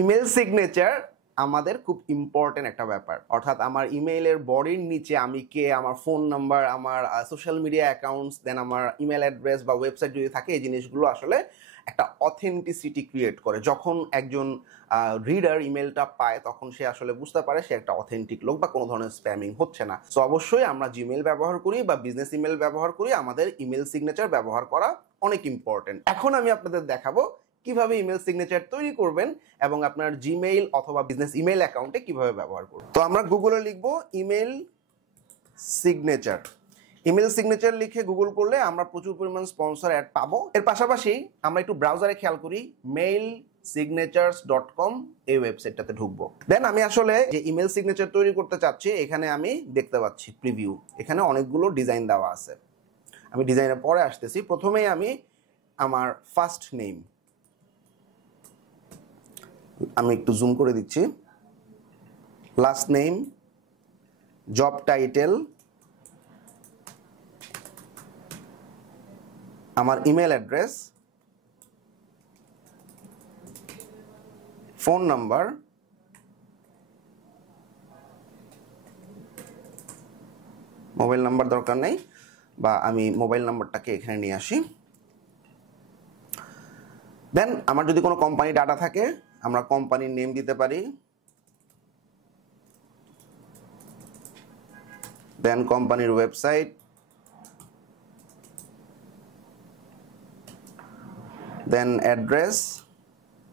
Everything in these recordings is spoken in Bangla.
ইমেল সিগনেচার আমাদের খুব ইম্পর্টেন্ট একটা ব্যাপার। অর্থাৎ আমার ইমেইলের বডির নিচে আমি কে, আমার ফোন নাম্বার, আমার সোশ্যাল মিডিয়া অ্যাকাউন্টস, দেন আমার ইমেল অ্যাড্রেস বা ওয়েবসাইট যদি থাকে, এই জিনিসগুলো আসলে একটা অথেন্টিসিটি ক্রিয়েট করে। যখন একজন রিডার ইমেলটা পায় তখন সে আসলে বুঝতে পারে সে একটা অথেন্টিক লোক বা কোনো ধরনের স্প্যামিং হচ্ছে না। সো অবশ্যই আমরা জিমেইল ব্যবহার করি বা বিজনেস ইমেল ব্যবহার করি, আমাদের ইমেল সিগনেচার ব্যবহার করা অনেক ইম্পর্টেন্ট। এখন আমি আপনাদের দেখাবো কিভাবে ইমেল সিগনেচার তৈরি করবেন এবং আপনার জিমেইল অথবা বিজনেস ইমেল অ্যাকাউন্টে কিভাবে ব্যবহার করবেন। তো আমরা গুগলে লিখবো ইমেল সিগনেচার। ইমেল সিগনেচার লিখে গুগল করলে আমরা প্রচুর পরিমাণ স্পন্সর অ্যাড পাবো। এর পাশাপাশি আমরা একটু ব্রাউজারে খেয়াল করি, mailsignatures.com এই ওয়েবসাইটটাতে ঢুকবো। দেন আমি আসলে যে ইমেল সিগনেচার তৈরি করতে চাচ্ছি, এখানে আমি দেখতে পাচ্ছি প্রিভিউ, এখানে অনেকগুলো ডিজাইন দেওয়া আছে। আমি ডিজাইনের পরে আসতেছি। প্রথমেই আমি আমার ফার্স্ট নেম, আমি একটু জুম করে দিচ্ছি, লাস্ট নেম, জব টাইটেল, আমার email address, phone number, mobile number দরকার নেই, বা আমি মোবাইল নাম্বারটাকে এখানে নিয়ে আসি। দেন আমার যদি কোনো কোম্পানি ডাটা থাকে আমরা কোম্পানির নেম দিতে পারি, দেন কোম্পানির website, then address,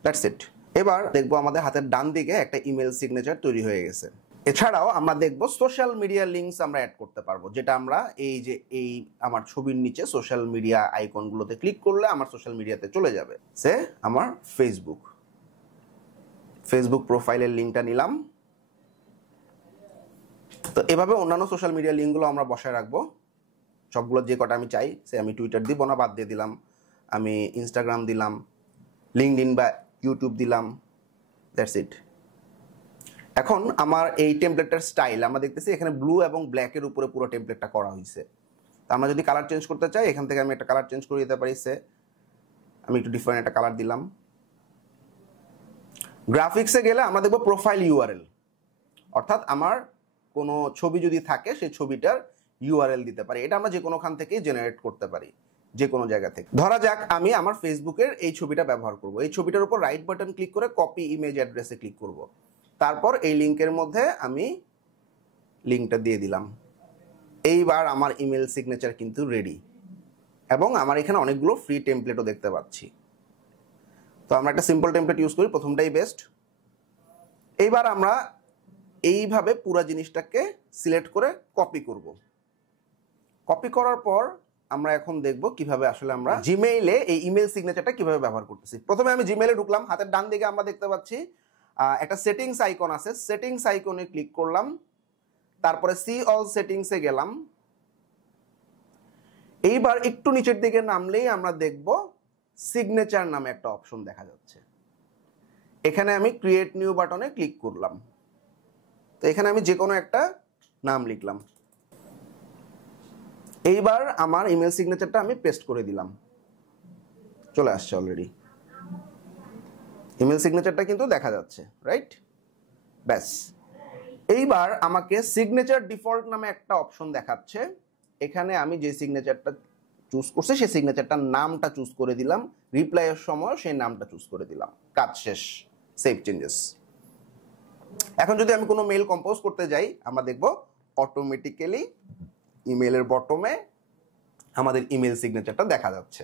that's it. এবার দেখবো আমাদের হাতের ডান দিকে একটা ইমেল সিগনেচার তৈরি হয়ে গেছে। এছাড়াও আমরা দেখবো সোশ্যাল মিডিয়া লিঙ্কস আমরা অ্যাড করতে পারবো, যেটা আমরা এই আমার ছবির নিচে সোশ্যাল মিডিয়া আইকনগুলোতে ক্লিক করলে আমার সোশ্যাল মিডিয়াতে চলে যাবে। সে আমার ফেসবুক প্রোফাইলের লিঙ্কটা নিলাম। তো এভাবে অন্যান্য সোশ্যাল মিডিয়া লিঙ্কগুলো আমরা বসায় রাখবো, সবগুলো যে কটা আমি চাই। সে আমি টুইটার দিব না, বাদ দিয়ে দিলাম। আমি ইনস্টাগ্রাম দিলাম, লিঙ্কডইন বা ইউটিউব দিলাম, দ্যাটস ইট। এখন আমার এই টেমপ্লেটটার স্টাইল আমরা দেখতেছি এখানে ব্লু এবং ব্ল্যাকের উপরে পুরো টেমপ্লেটটা করা হয়েছে। তো আমরা যদি কালার চেঞ্জ করতে চাই, এখান থেকে আমি একটা কালার চেঞ্জ করে দিতে পারি। সে আমি একটু ডিফারেন্ট একটা কালার দিলাম। গ্রাফিক্সে গেলে আমরা দেখবো প্রোফাইল ইউআরএল, অর্থাৎ আমার কোনো ছবি যদি থাকে সেই ছবিটার ইউআরএল দিতে পারি। এটা আমরা যে কোনোখান থেকেই জেনারেট করতে পারি, যে কোনো জায়গা থেকে। ধরা যাক আমি আমার ফেসবুকের এই ছবিটা ব্যবহার করব। এই ছবিটার উপর রাইট বাটন ক্লিক করে কপি ইমেজ অ্যাড্রেসে ক্লিক করব। তারপর এই লিঙ্কের মধ্যে আমি লিঙ্কটা দিয়ে দিলাম। এইবার আমার ইমেল সিগনেচার কিন্তু রেডি, এবং আমার এখানে অনেকগুলো ফ্রি টেমপ্লেটও দেখতে পাচ্ছি। তো আমরা একটা সিম্পল টেমপ্লেট ইউজ করি, প্রথমটাই বেস্ট। এইবার আমরা এইভাবে পুরো জিনিসটাকে সিলেক্ট করে কপি করব। কপি করার পর আমরা এখন দেখব কিভাবে আসলে আমরা জিমেইলে এই ইমেল সিগনেচারটা কিভাবে ব্যবহার করতেছি। প্রথমে আমি জিমেইলে ঢুকলাম, হাতের ডান দিকে আমরা দেখতে পাচ্ছি একটা সেটিংস আইকন আছে। সেটিংস আইকনে ক্লিক করলাম, তারপরে সি অল সেটিংসে গেলাম। এইবার একটু নিচের দিকে নামলেই আমরা দেখব সিগনেচার নামে একটা অপশন দেখা যাচ্ছে। এখানে আমি ক্রিয়েট নিউ বাটনে ক্লিক করলাম। তো এখানে আমি যে কোনো একটা নাম লিখলাম। এইবার আমার ইমেল সিগনেচারটা আমি পেস্ট করে দিলাম, চলে আসছে অলরেডি। ইমেল সিগনেচারটা কিন্তু দেখা যাচ্ছে, রাইট? ব্যাস। এইবার আমাকে সিগনেচার ডিফল্ট নামে একটা অপশন দেখাচ্ছে। এখানে আমি যে সিগনেচারটা চুজ করছি সেই সিগনেচারটার নামটা চুজ করে দিলাম, রিপ্লাইয়ের সময় সেই নামটা চুজ করে দিলাম। কাজ শেষ, সেভ চেঞ্জেস। এখন যদি আমি কোনো মেইল কম্পোজ করতে যাই, আমরা দেখব অটোমেটিক্যালি ইমেলের বটমে আমাদের ইমেল সিগনেচারটা দেখা যাচ্ছে।